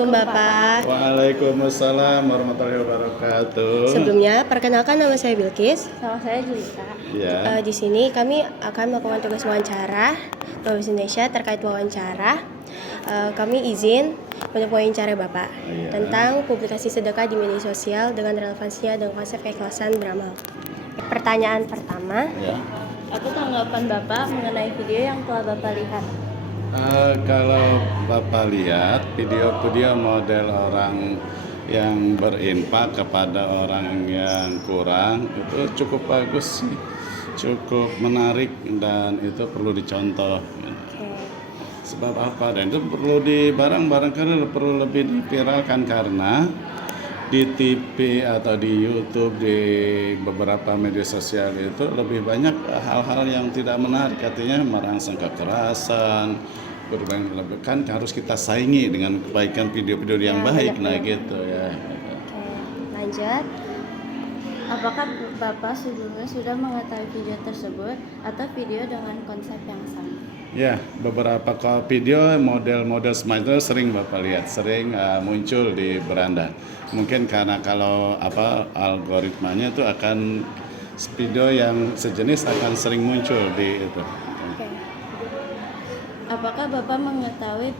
Assalamualaikum Bapak. Waalaikumsalam warahmatullahi wabarakatuh. Sebelumnya, perkenalkan nama saya Bilkis. Sama saya Julita. Ya. Di sini kami akan melakukan tugas wawancara Provinsi Indonesia terkait wawancara. Kami izin untuk wawancara Bapak tentang publikasi sedekah di media sosial dengan relevansinya dengan konsep keikhlasan beramal. Pertanyaan pertama, Ya. Apa tanggapan Bapak mengenai video yang telah Bapak lihat? Kalau Bapak lihat video-video model orang yang berinfak kepada orang yang kurang itu cukup bagus sih, cukup menarik dan itu perlu dicontoh. Sebab apa? Dan itu perlu barangkali perlu lebih diviralkan karena di TV atau di YouTube, di beberapa media sosial itu lebih banyak hal-hal yang tidak menarik, artinya merangsang kekerasan, kan harus kita saingi dengan kebaikan video-video yang baik, gitu ya. lanjut. Apakah Bapak sebelumnya sudah mengetahui video tersebut atau video dengan konsep yang sama? Ya, beberapa video model-model semacam itu sering Bapak lihat, sering muncul di beranda. Mungkin karena kalau algoritmanya itu akan video yang sejenis akan sering muncul di itu. Apakah Bapak mengetahui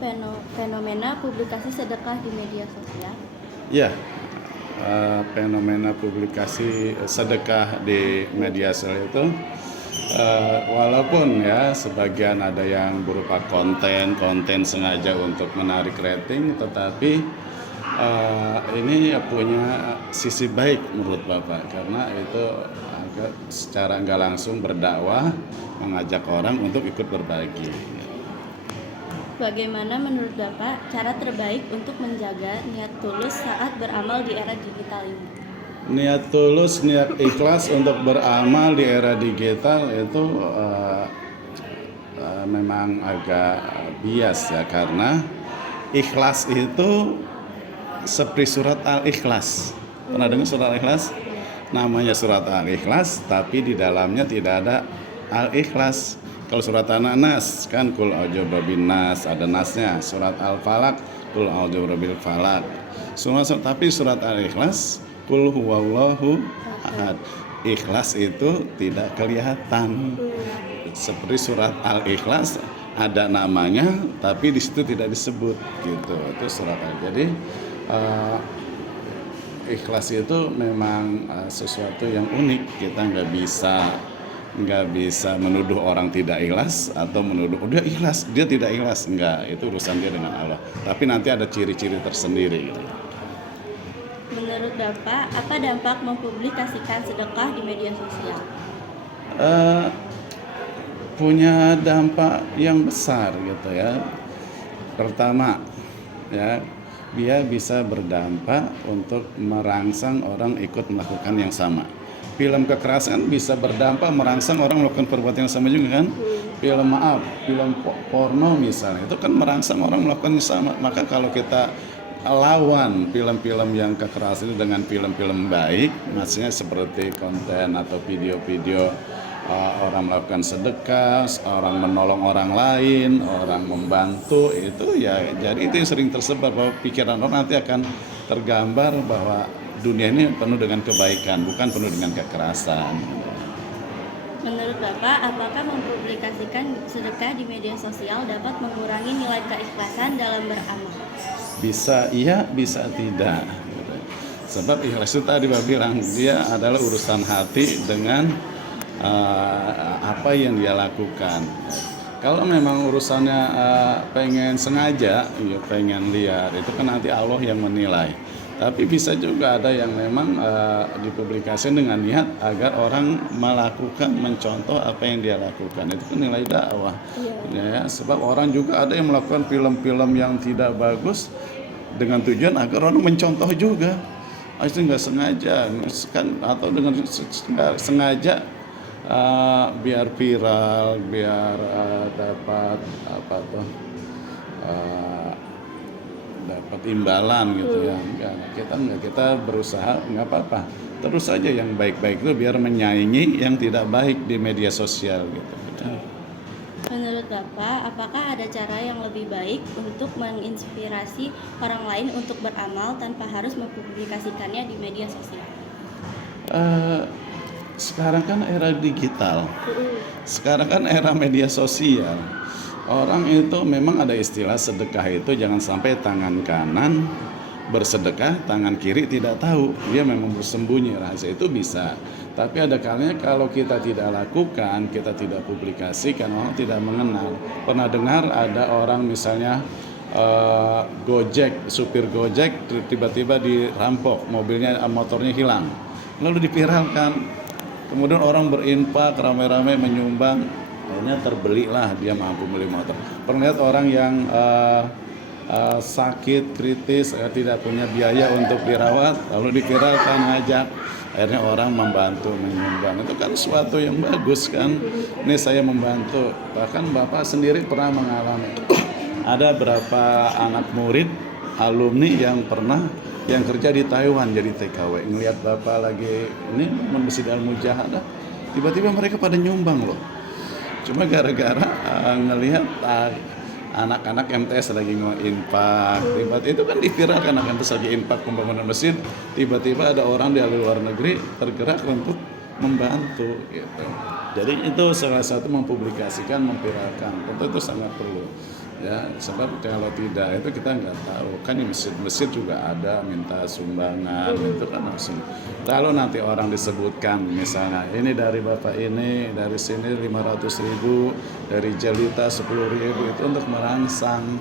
fenomena publikasi sedekah di media sosial? Ya, fenomena publikasi sedekah di media sosial itu walaupun ya sebagian ada yang berupa konten sengaja untuk menarik rating, tetapi ini punya sisi baik menurut Bapak karena itu secara nggak langsung berdakwah, mengajak orang untuk ikut berbagi. Bagaimana menurut Bapak cara terbaik untuk menjaga niat tulus saat beramal di era digital ini? Niat tulus, niat ikhlas untuk beramal di era digital itu memang agak bias ya, karena ikhlas itu seperti surat Al-Ikhlas. Pernah dengar surat Al-Ikhlas? Namanya surat Al-Ikhlas, tapi di dalamnya tidak ada Al-Ikhlas. Kalau surat An-Nas kan kul a'udzu birabbin nas, ada nasnya. Surat Al-Falaq kul a'udzu birabbil falaq. Tapi surat Al-Ikhlas kul huwallahu ahad. Ikhlas itu tidak kelihatan. Seperti surat Al-Ikhlas ada namanya tapi di situ tidak disebut gitu. Itu surat Jadi ikhlas itu memang sesuatu yang unik. Kita nggak bisa menuduh orang tidak ikhlas atau menuduh dia ikhlas, dia tidak ikhlas. Enggak, itu urusan dia dengan Allah. Tapi nanti ada ciri-ciri tersendiri gitu. Menurut Bapak, apa dampak mempublikasikan sedekah di media sosial? Punya dampak yang besar gitu ya. Pertama ya, dia bisa berdampak untuk merangsang orang ikut melakukan yang sama. Film kekerasan bisa berdampak merangsang orang melakukan perbuatan yang sama juga kan. Film porno misalnya itu kan merangsang orang melakukan yang sama. Maka kalau kita lawan film-film yang kekerasan itu dengan film-film baik, maksudnya seperti konten atau video-video orang melakukan sedekah, orang menolong orang lain, orang membantu, itu ya jadi itu yang sering tersebar bahwa pikiran orang nanti akan tergambar bahwa dunia ini penuh dengan kebaikan, bukan penuh dengan kekerasan. Menurut Bapak, apakah mempublikasikan sedekah di media sosial dapat mengurangi nilai keikhlasan dalam beramal? Bisa iya, bisa tidak. Sebab ikhlas itu tadi Bapak bilang, dia adalah urusan hati dengan apa yang dia lakukan. Kalau memang urusannya pengen sengaja, ya pengen lihat, itu kan nanti Allah yang menilai. Tapi bisa juga ada yang memang dipublikasikan dengan niat agar orang melakukan, mencontoh apa yang dia lakukan. Itu kan nilai dakwah. Ya, sebab orang juga ada yang melakukan film-film yang tidak bagus dengan tujuan agar orang mencontoh juga. Itu nggak sengaja kan, atau dengan nggak sengaja biar viral, biar dapat dapat imbalan gitu ya. Kita berusaha nggak apa-apa, terus saja yang baik-baik itu biar menyaingi yang tidak baik di media sosial gitu. Menurut Bapak, apakah ada cara yang lebih baik untuk menginspirasi orang lain untuk beramal tanpa harus mempublikasikannya di media sosial? Eh, Sekarang kan era digital, sekarang kan era media sosial. Orang itu memang ada istilah sedekah itu jangan sampai tangan kanan bersedekah, tangan kiri tidak tahu. Dia memang bersembunyi, rahasia itu bisa. Tapi ada kalanya kalau kita tidak lakukan, kita tidak publikasikan, orang tidak mengenal. Pernah dengar ada orang misalnya Gojek, supir Gojek tiba-tiba dirampok, mobilnya, motornya hilang. Lalu dipiralkan. Kemudian orang berinfak, ramai-ramai menyumbang, akhirnya terbelilah dia mampu beli motor. Pernah lihat orang yang sakit kritis, tidak punya biaya untuk dirawat, lalu dipiralkan, ngajak, akhirnya orang membantu menyumbang. Itu kan suatu yang bagus kan. Ini saya membantu, bahkan Bapak sendiri pernah mengalami. Ada berapa anak murid alumni yang pernah yang kerja di Taiwan jadi TKW, ngelihat Bapak lagi ini Masjid Al-Mujahadah, tiba-tiba mereka pada nyumbang loh. Cuma gara-gara ngelihat anak-anak MTS lagi nge-infak, tiba-tiba itu kan diviralkan anak MTS lagi infak pembangunan masjid, tiba-tiba ada orang dari luar negeri tergerak untuk membantu gitu. Jadi itu salah satu mempublikasikan, memviralkan, tentu itu sangat perlu. Ya, sebab kalau tidak itu kita nggak tahu kan di masjid juga ada minta sumbangan itu kan langsung. Kalau nanti orang disebutkan misalnya ini dari bapak ini dari sini 500.000, dari Jelita 10.000 itu untuk merangsang,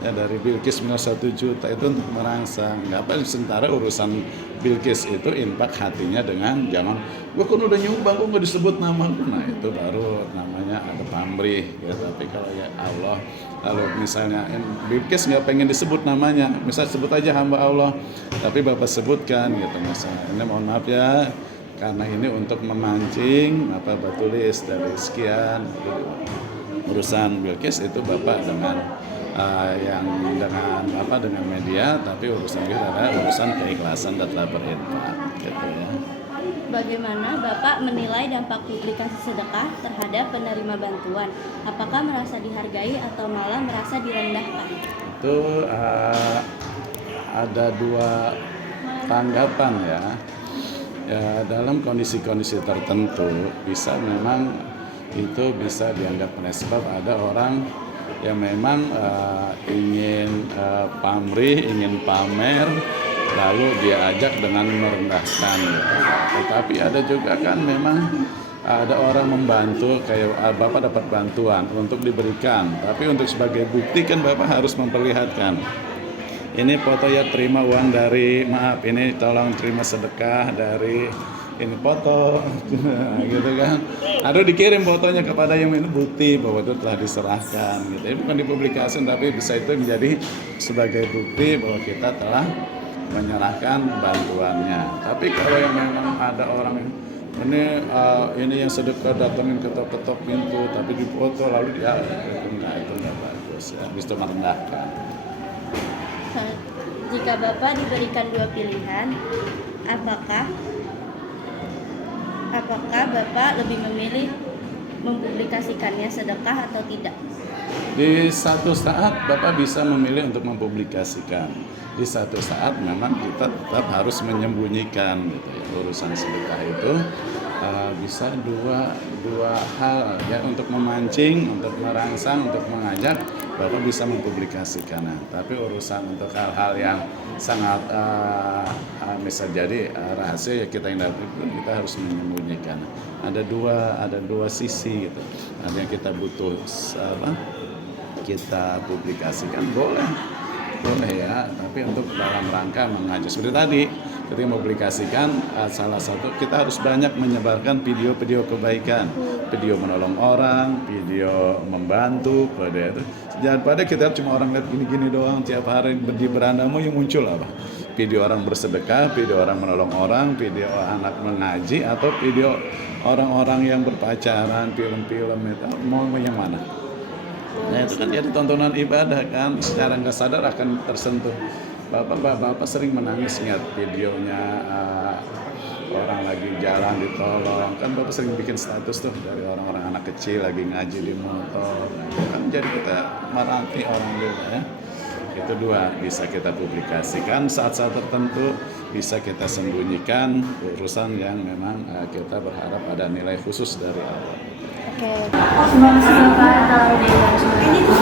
ya dari Bilqis 1 juta itu untuk merangsang. Nggak apa sementara urusan Bilqis itu infak hatinya dengan jangan gua kan udah nyumbang kok nggak disebut nama. Nah itu baru namanya ada pamrih ya. Tapi kalau ya Allah, kalau misalnya Bilqis nggak pengen disebut namanya, misal sebut aja hamba Allah, tapi bapak sebutkan gitu misalnya, ini mohon maaf ya karena ini untuk memancing apa tulis dari sekian urusan Bilqis itu bapak dengan yang dengan media, tapi urusan kita adalah urusan keikhlasan dan telah berinfak gitu ya. Bagaimana Bapak menilai dampak publikasi sedekah terhadap penerima bantuan? Apakah merasa dihargai atau malah merasa direndahkan? Itu ada dua tanggapan ya. Ya dalam kondisi-kondisi tertentu bisa memang itu bisa dianggap sebab ada orang yang memang ingin pamrih, ingin pamer, lalu dia ajak dengan merendahkan gitu. Tetapi ada juga kan memang ada orang membantu, kayak Bapak dapat bantuan untuk diberikan, tapi untuk sebagai bukti kan Bapak harus memperlihatkan ini foto ya, terima uang dari, maaf ini tolong terima sedekah dari ini foto gitu kan, ada dikirim fotonya kepada yang ini bukti bahwa itu telah diserahkan gitu. Ini bukan dipublikasikan tapi bisa itu menjadi sebagai bukti bahwa kita telah menyerahkan bantuannya. Tapi kalau yang memang ada orang ini yang sedekah datangin ketok-ketok pintu tapi difoto lalu dia itu enggak bagus ya, bisa merendahkan. Jika Bapak diberikan dua pilihan, apakah Bapak lebih memilih mempublikasikannya sedekah atau tidak? Di satu saat Bapak bisa memilih untuk mempublikasikan. Di satu saat memang kita tetap harus menyembunyikan gitu ya. Urusan sedekah itu bisa dua hal ya, untuk memancing, untuk merangsang, untuk mengajak, Bapak bisa mempublikasikannya. Tapi urusan untuk hal-hal yang sangat bisa jadi rahasia ya kita harus menyembunyikan. Ada dua sisi gitu. Ada yang kita butuh kita publikasikan boleh ya, tapi untuk dalam rangka mengajak seperti tadi ketika mempublikasikan salah satu kita harus banyak menyebarkan video-video kebaikan, video menolong orang, video membantu pada itu. Jangan pada kita cuma orang lihat gini-gini doang tiap hari di berandamu yang muncul apa? Video orang bersedekah, video orang menolong orang, video anak mengaji, atau video orang-orang yang berpacaran, film-film itu mau yang mana? Nah itu kan jadi tontonan ibadah kan, secara nggak sadar akan tersentuh. Bapak sering menangis lihat videonya orang lagi jalan ditolong, kan Bapak sering bikin status tuh dari orang-orang anak kecil lagi ngaji di motor, kan jadi kita merhati orang juga ya. Itu dua, bisa kita publikasikan saat-saat tertentu, bisa kita sembunyikan urusan yang memang kita berharap ada nilai khusus dari Allah. Oke. Terima kasih Bapak telah